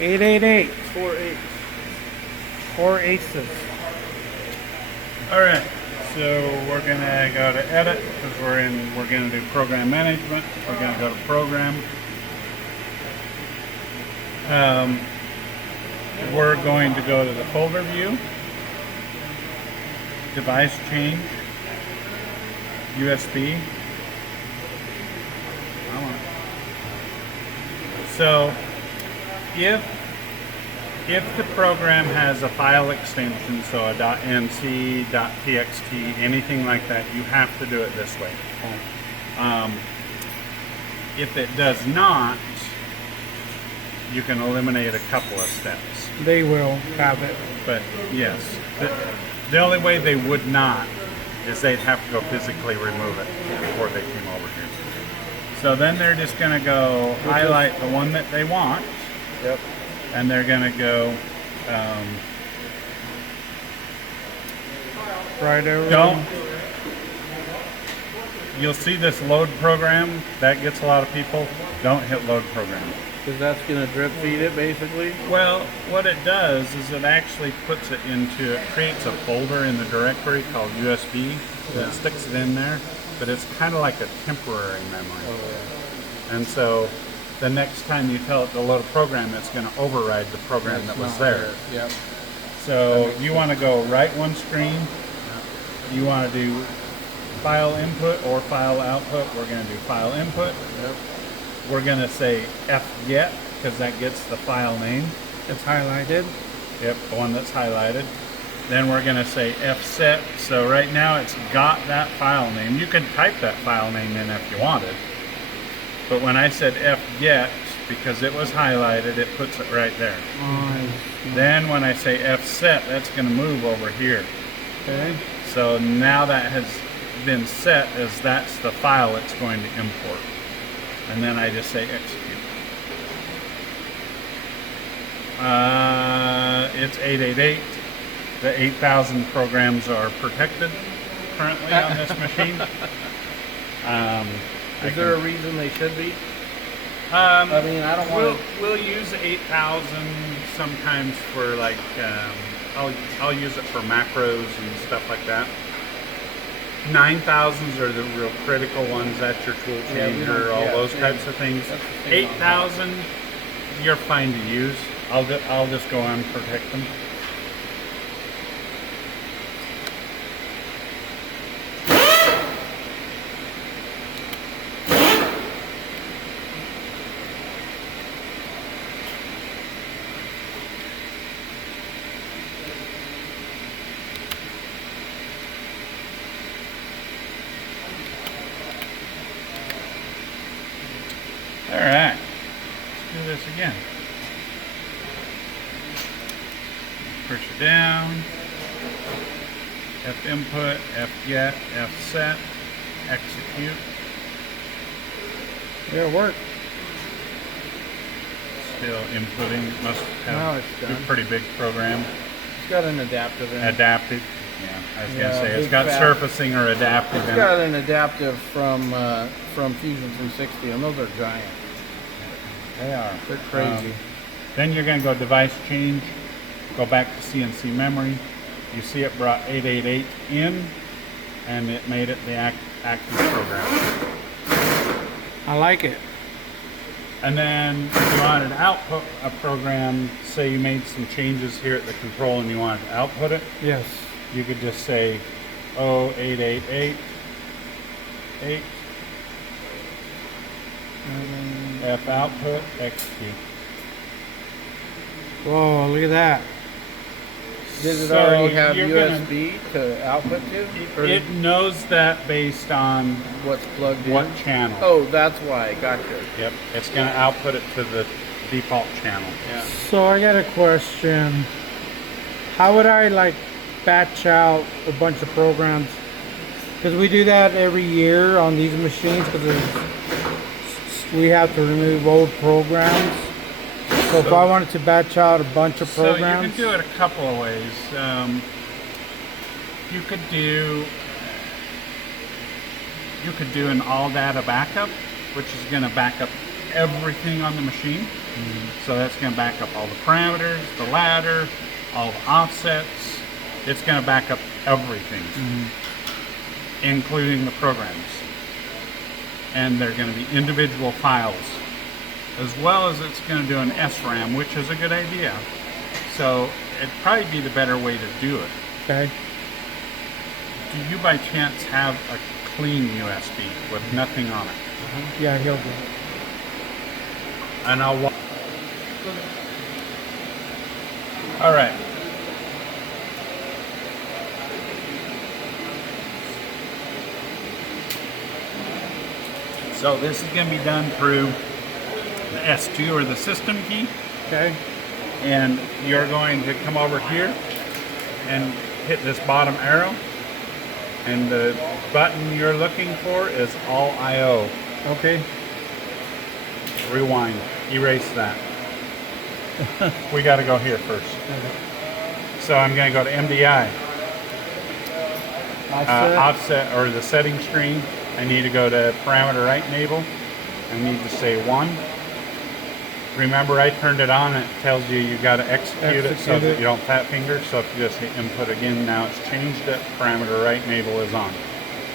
888. 4-8. 4 aces. All right, so we're gonna go to edit because we're gonna do program management. We're gonna go to program. We're going to go to the folder view, device change, USB. So if the program has a file extension, so a .nc, .txt, anything like that, you have to do it this way. If it does not, you can eliminate a couple of steps. They will have it. But yes, the only way they would not is they'd have to go physically remove it before they came over here. So then they're just going to go highlight the one that they want. Yep. And they're going to go, Right over. don't, you'll see this load program, that gets a lot of people. Don't hit load program. Because that's going to drip feed it, basically. Well, what it does is it actually puts it into, it creates a folder in the directory called USB, and it sticks it in there, but it's kind of like a temporary memory. Oh, yeah. And so the next time you tell it to load a program, it's going to override the program that was there. Yep. So you want to go right one screen, you want to do file input or file output. We're going to do file input. Yep. We're going to say fget because that gets the file name. It's highlighted. Yep, the one that's highlighted. Then we're going to say fset. So right now it's got that file name. You can type that file name in if you wanted. But when I said fget, because it was highlighted, it puts it right there. Then when I say fset, that's going to move over here. Okay. So now that has been set as that's the file it's going to import. And then I just say execute. It's 888. The 8,000 programs are protected currently on this machine. Is there a reason they should be? I mean, I don't want to. We'll use 8,000 sometimes for like, I'll use it for macros and stuff like that. 9,000s are the real critical ones. That's your tool changer, all those types of things. 8,000, you're fine to use. I'll just go on and protect them. All right, let's do this again. Push it down, F input, F get, F set, execute. It'll work. Still inputting, must Now have it's a done. pretty big program. It's got an adaptive in it. Adaptive, yeah, I was gonna Yeah, say, it's big got fat- surfacing or adaptive It's in got it. an adaptive from Fusion 360, and those are giant. They are. They're crazy. Then you're gonna go device change, go back to CNC memory. You see it brought 888 in, and it made it the active program. I like it. And then if you wanted to output a program, say you made some changes here at the control and you wanted to output it, Yes. you could just say 0888 8 F output X key. Whoa, look at that. Did it So already have you're USB to output to? Or It knows that based on what's plugged in? what channel. Oh, that's why. Gotcha. Yep, it's going to output it to the default channel. Yeah. So I got a question. How would I like batch out a bunch of programs? Because we do that every year on these machines because we have to remove old programs. So if I wanted to batch out a bunch of programs, So you can do it a couple of ways. You could do an all data backup, which is going to back up everything on the machine. So that's going to back up all the parameters, the ladder, all the offsets. It's going to back up everything, including the programs. And they're going to be individual files, as well as it's going to do an SRAM, which is a good idea. So it'd probably be the better way to do it. Okay. Do you by chance have a clean USB with nothing on it? Yeah, he'll do it. And I'll walk. All right. So this is going to be done through the S2 or the system key. Okay. And you're going to come over here and hit this bottom arrow. And the button you're looking for is all I/O. Okay. Rewind. Erase that. We got to go here first. So I'm going to go to MDI. Offset or the setting screen. I need to go to parameter right enable. I need to say 1. Remember, I turned it on. It tells you got to execute it so that you don't fat finger. So if you just hit input again, now it's changed it. Parameter right enable is on.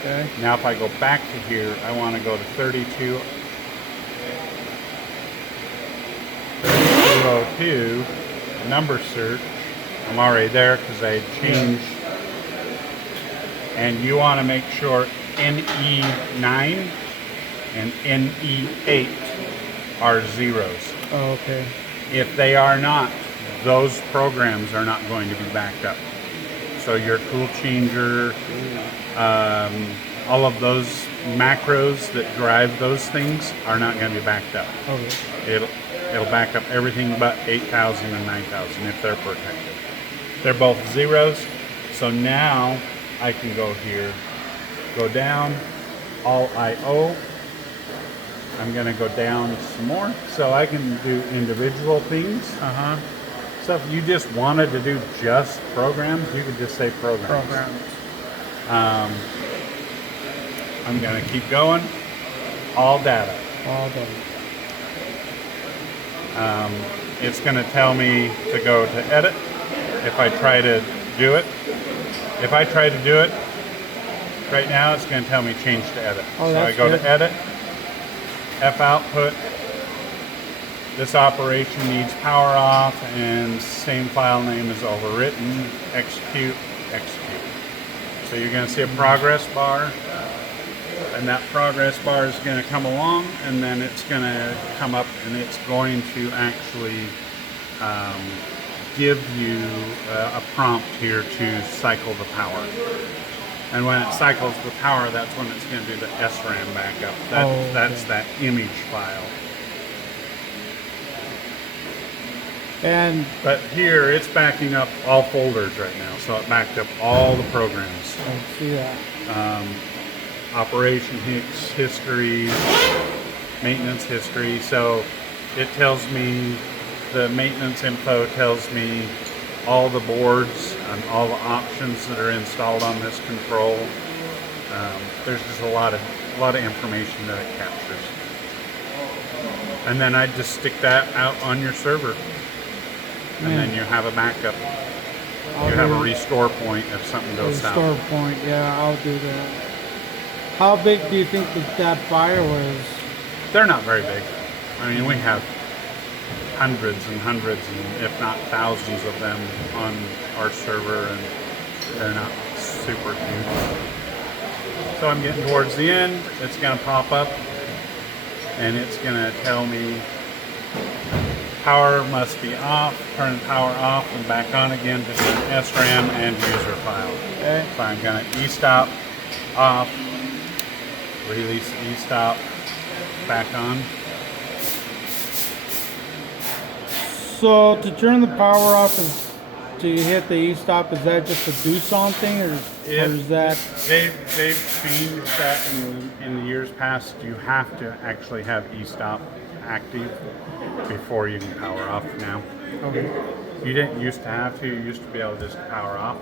Okay. Now if I go back to here, I want to go to 3202 number search. I'm already there because I changed. And you want to make sure NE9 and NE8 are zeros. Oh, okay. If they are not, those programs are not going to be backed up. So your tool changer, all of those macros that drive those things are not going to be backed up. Okay. It'll back up everything but 8,000 and 9,000 if they're protected. They're both zeros. So now I can go here, go down, all I/O. I'm going to go down some more so I can do individual things. So if you just wanted to do just programs, you could just say programs. I'm going to keep going. All data. All done. It's going to tell me to go to edit if I try to do it. If I try to do it, right now it's going to tell me change to edit. Oh, so I go to edit, F output. This operation needs power off and same file name is overwritten, execute, execute. So you're going to see a progress bar, and that progress bar is going to come along, and then it's going to come up and it's going to actually give you a prompt here to cycle the power. And when it cycles the power, that's when it's going to do the SRAM backup. That's that image file. But here, it's backing up all folders right now. So it backed up all the programs. I see that. Operation history, maintenance history. So it tells me, the maintenance info tells me all the boards and all the options that are installed on this control. There's just a lot of information that it captures. And then I just stick that out on your server. And then you have a backup. You have a restore point if something goes south. Restore point, yeah, I'll do that. How big do you think that file is? They're not very big. I mean, we have hundreds and hundreds, and if not thousands of them on our server, and they're not super huge. So I'm getting towards the end. It's going to pop up, and it's going to tell me power must be off, turn power off and back on again to do an SRAM and user file. Okay. So I'm going to e-stop, off, release e-stop, back on. So to turn the power off, do you hit the e-stop? Is that just a do-on thing, or is that? They've changed that in the years past. You have to actually have e-stop active before you can power off now. Okay. You didn't used to have to. You used to be able to just power off.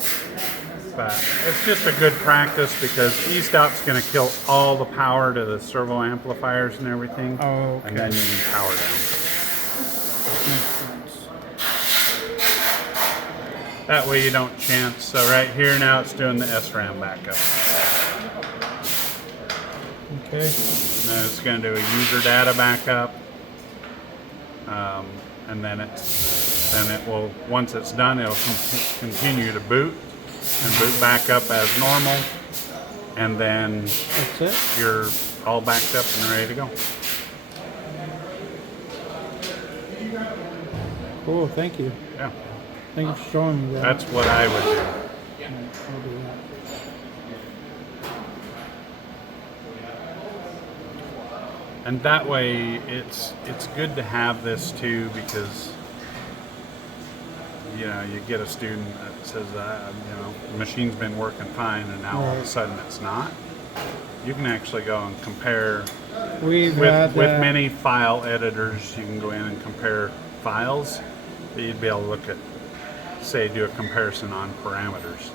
But it's just a good practice because e-stop's going to kill all the power to the servo amplifiers and everything. Oh, okay. And then you can power down. Makes sense. That way you don't chance. So right here now it's doing the SRAM backup. Okay. Then it's going to do a user data backup. And then it will, once it's done, it'll continue to boot and boot back up as normal. And then That's it. you're all backed up and ready to go. Cool. Thank you. Yeah, Thank you for showing me that. that's what I would do. I'll do that. And that way, it's good to have this too, because you know you get a student that says you know the machine's been working fine, and now all of a sudden it's not. You can actually go and compare We've had with that. many file editors. You can go in and compare files. You'd be able to look at, say, do a comparison on parameters.